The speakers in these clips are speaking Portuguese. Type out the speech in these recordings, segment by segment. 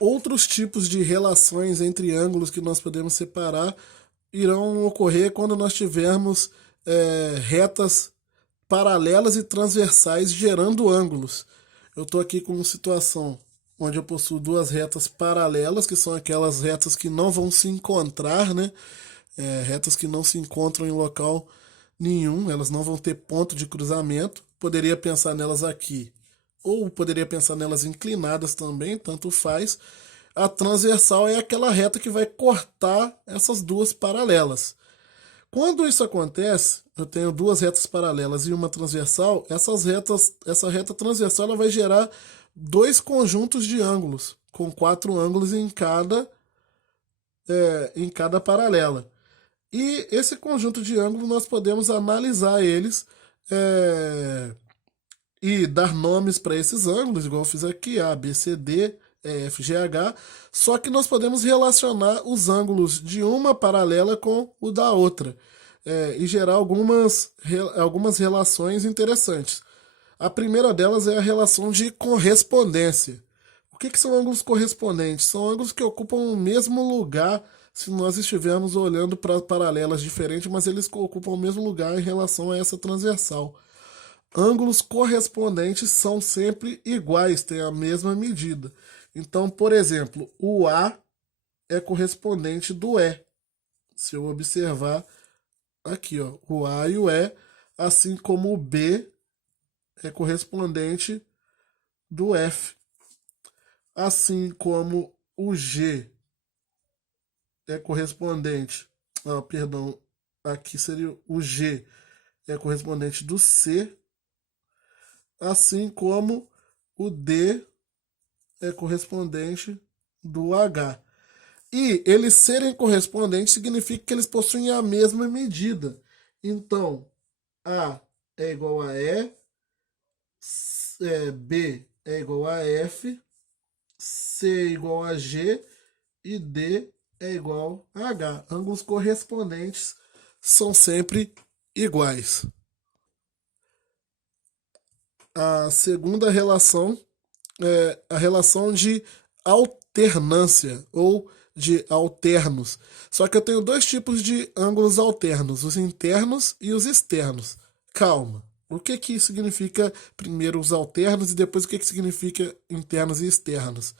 Outros tipos de relações entre ângulos que nós podemos separar irão ocorrer quando nós tivermos retas paralelas e transversais gerando ângulos. Eu estou aqui com uma situação onde eu possuo duas retas paralelas, que são aquelas retas que não vão se encontrar, né? Retas que não se encontram em local nenhum, elas não vão ter ponto de cruzamento. Poderia pensar nelas aqui, ou poderia pensar nelas inclinadas também, tanto faz. A transversal é aquela reta que vai cortar essas duas paralelas. Quando isso acontece, eu tenho duas retas paralelas e uma transversal, essa reta transversal ela vai gerar dois conjuntos de ângulos, com quatro ângulos em cada paralela. E esse conjunto de ângulos nós podemos analisar eles e dar nomes para esses ângulos, igual eu fiz aqui, A, B, C, D, E, F, G, H, só que nós podemos relacionar os ângulos de uma paralela com o da outra e gerar algumas relações interessantes. A primeira delas é a relação de correspondência. O que são ângulos correspondentes? São ângulos que ocupam o mesmo lugar se nós estivermos olhando para paralelas diferentes, mas eles ocupam o mesmo lugar em relação a essa transversal. Ângulos correspondentes são sempre iguais, têm a mesma medida. Então, por exemplo, o A é correspondente do E. Se eu observar aqui, ó, o A e o E, assim como o B é correspondente do F. Assim como o G é correspondente, perdão, aqui seria o G é correspondente do C, assim como o D é correspondente do H. E eles serem correspondentes significa que eles possuem a mesma medida. Então, A é igual a E, B é igual a F, C é igual a G e D é igual a H. Ângulos correspondentes são sempre iguais. A segunda relação é a relação de alternância ou de alternos. Só que eu tenho dois tipos de ângulos alternos, os internos e os externos. Calma. O que significa primeiro os alternos e depois o que significa internos e externos?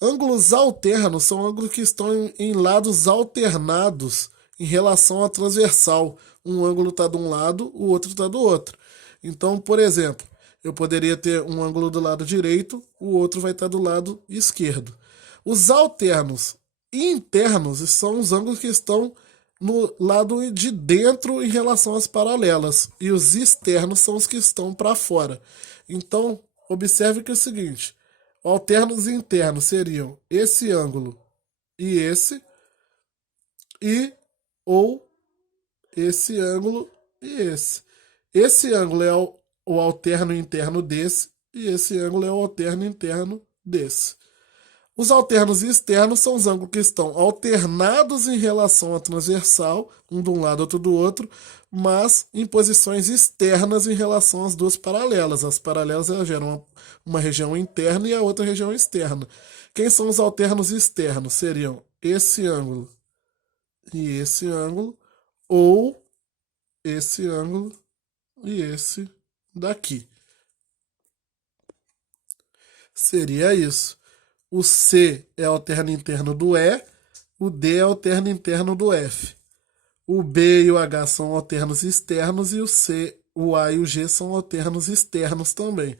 Ângulos alternos são ângulos que estão em lados alternados em relação à transversal. Um ângulo está de um lado, o outro está do outro. Então, por exemplo, eu poderia ter um ângulo do lado direito, o outro vai estar do lado esquerdo. Os alternos e internos são os ângulos que estão no lado de dentro em relação às paralelas. E os externos são os que estão para fora. Então, observe que é o seguinte: alternos e internos seriam esse ângulo e e ou esse ângulo e esse. Esse ângulo é o alterno interno desse e esse ângulo é o alterno interno desse. Os alternos externos são os ângulos que estão alternados em relação à transversal, um de um lado, outro do outro, mas em posições externas em relação às duas paralelas. As paralelas elas geram uma região interna e a outra região externa. Quem são os alternos externos? Seriam esse ângulo e esse ângulo, ou esse ângulo e esse daqui. Seria isso. O C é alterno interno do E, o D é alterno interno do F. O B e o H são alternos externos e o A e o G são alternos externos também.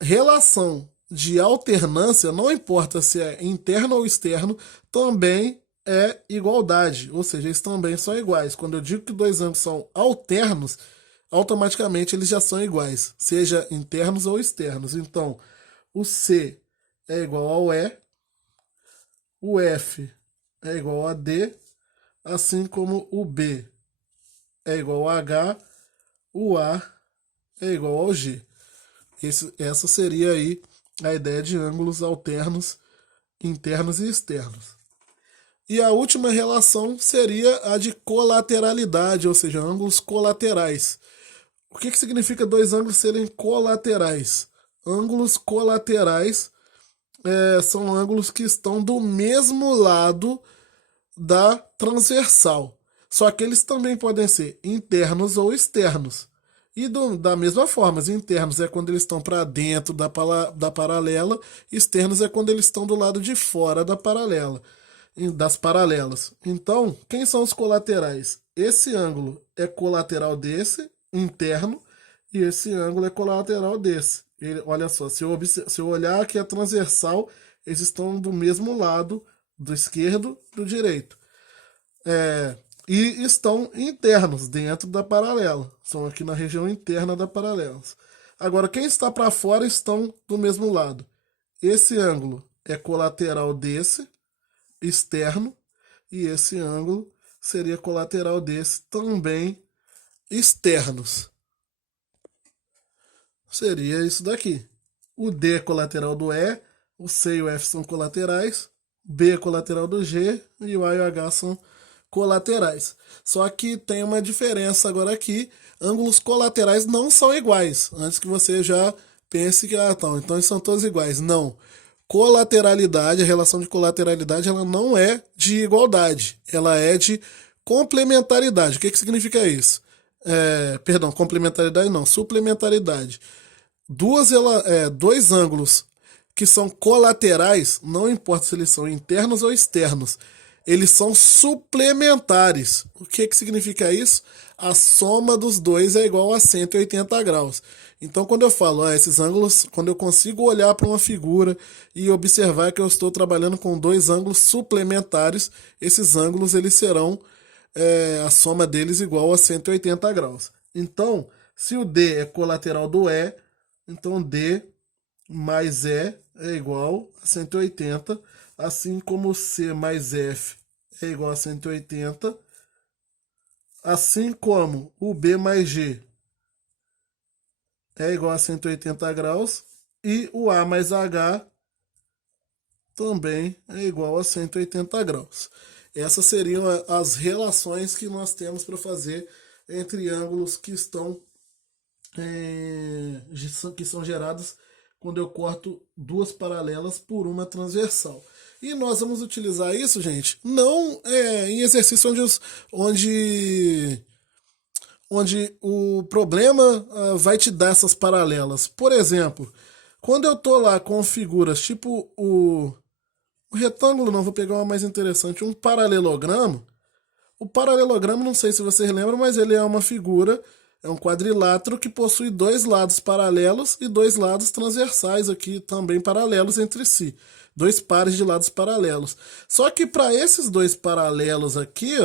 Relação de alternância, não importa se é interno ou externo, também é igualdade, ou seja, eles também são iguais. Quando eu digo que dois ângulos são alternos, automaticamente eles já são iguais, seja internos ou externos. Então, o C é igual ao E, o F é igual a D, assim como o B é igual a H, o A é igual ao G. Essa seria aí a ideia de ângulos alternos, internos e externos. E a última relação seria a de colateralidade, ou seja, ângulos colaterais. O que significa dois ângulos serem colaterais? Ângulos colaterais são ângulos que estão do mesmo lado da transversal. Só que eles também podem ser internos ou externos. E da mesma forma, os internos é quando eles estão para dentro da paralela, externos é quando eles estão do lado de fora da paralela, das paralelas. Então, quem são os colaterais? Esse ângulo é colateral desse, interno, e esse ângulo é colateral desse. Olha só, se eu olhar aqui a transversal, eles estão do mesmo lado, do esquerdo do direito. E estão internos, dentro da paralela. São aqui na região interna da paralela. Agora, quem está para fora estão do mesmo lado. Esse ângulo é colateral desse, externo, e esse ângulo seria colateral desse, também externos. Seria isso daqui. O D é colateral do E, o C e o F são colaterais, B é colateral do G e o A e o H são colaterais. Só que tem uma diferença agora aqui, ângulos colaterais não são iguais. Antes que você já pense que, então eles são todos iguais. Não. Colateralidade, a relação de colateralidade, ela não é de igualdade, ela é de complementaridade. O que significa isso? Perdão, complementaridade não, suplementaridade. Dois ângulos que são colaterais, não importa se eles são internos ou externos, eles são suplementares. O que significa isso? A soma dos dois é igual a 180 graus. Então, quando eu falo esses ângulos, quando eu consigo olhar para uma figura e observar que eu estou trabalhando com dois ângulos suplementares, esses ângulos eles serão a soma deles igual a 180 graus. Então, se o D é colateral do E, então D mais E é igual a 180, assim como C mais F é igual a 180, assim como o B mais G é igual a 180 graus e o A mais H também é igual a 180 graus. Essas seriam as relações que nós temos para fazer entre ângulos que que são gerados quando eu corto duas paralelas por uma transversal. E nós vamos utilizar isso, gente, não em exercício onde o problema vai te dar essas paralelas. Por exemplo, quando eu estou lá com figuras tipo o retângulo, não, vou pegar uma mais interessante, um paralelogramo. O paralelogramo, não sei se vocês lembram, mas ele é uma figura, é um quadrilátero que possui dois lados paralelos e dois lados transversais aqui também paralelos entre si. Dois pares de lados paralelos. Só que para esses dois paralelos aqui,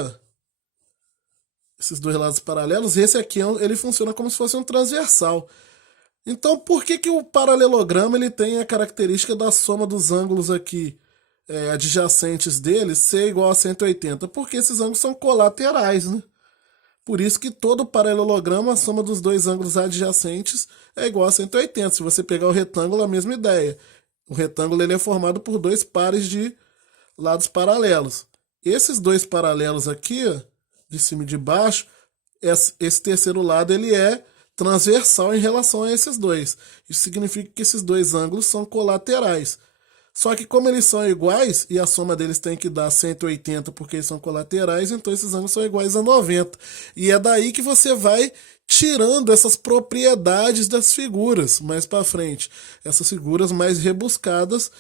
esses dois lados paralelos, esse aqui ele funciona como se fosse um transversal. Então, por que o paralelogramo ele tem a característica da soma dos ângulos aqui adjacentes dele ser igual a 180? Porque esses ângulos são colaterais, né? Por isso que todo paralelogramo, a soma dos dois ângulos adjacentes é igual a 180. Se você pegar o retângulo, a mesma ideia. O retângulo ele é formado por dois pares de lados paralelos. Esses dois paralelos aqui, de cima e de baixo, esse terceiro lado ele é transversal em relação a esses dois. Isso significa que esses dois ângulos são colaterais. Só que como eles são iguais, e a soma deles tem que dar 180 porque eles são colaterais, então esses ângulos são iguais a 90. E é daí que você vai tirando essas propriedades das figuras mais para frente. Essas figuras mais rebuscadas,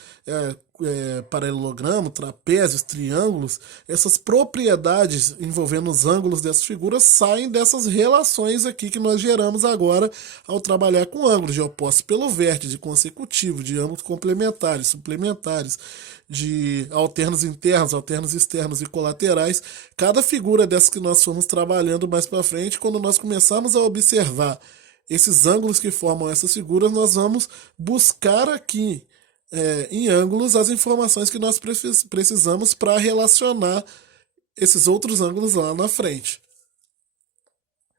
paralelogramo, trapézios, triângulos, essas propriedades envolvendo os ângulos dessas figuras saem dessas relações aqui que nós geramos agora ao trabalhar com ângulos de opostos pelo vértice, consecutivo, de ângulos complementares, suplementares, de alternos internos, alternos externos e colaterais. Cada figura dessas que nós fomos trabalhando mais para frente, quando nós começarmos a observar esses ângulos que formam essas figuras, nós vamos buscar aqui em ângulos as informações que nós precisamos para relacionar esses outros ângulos lá na frente.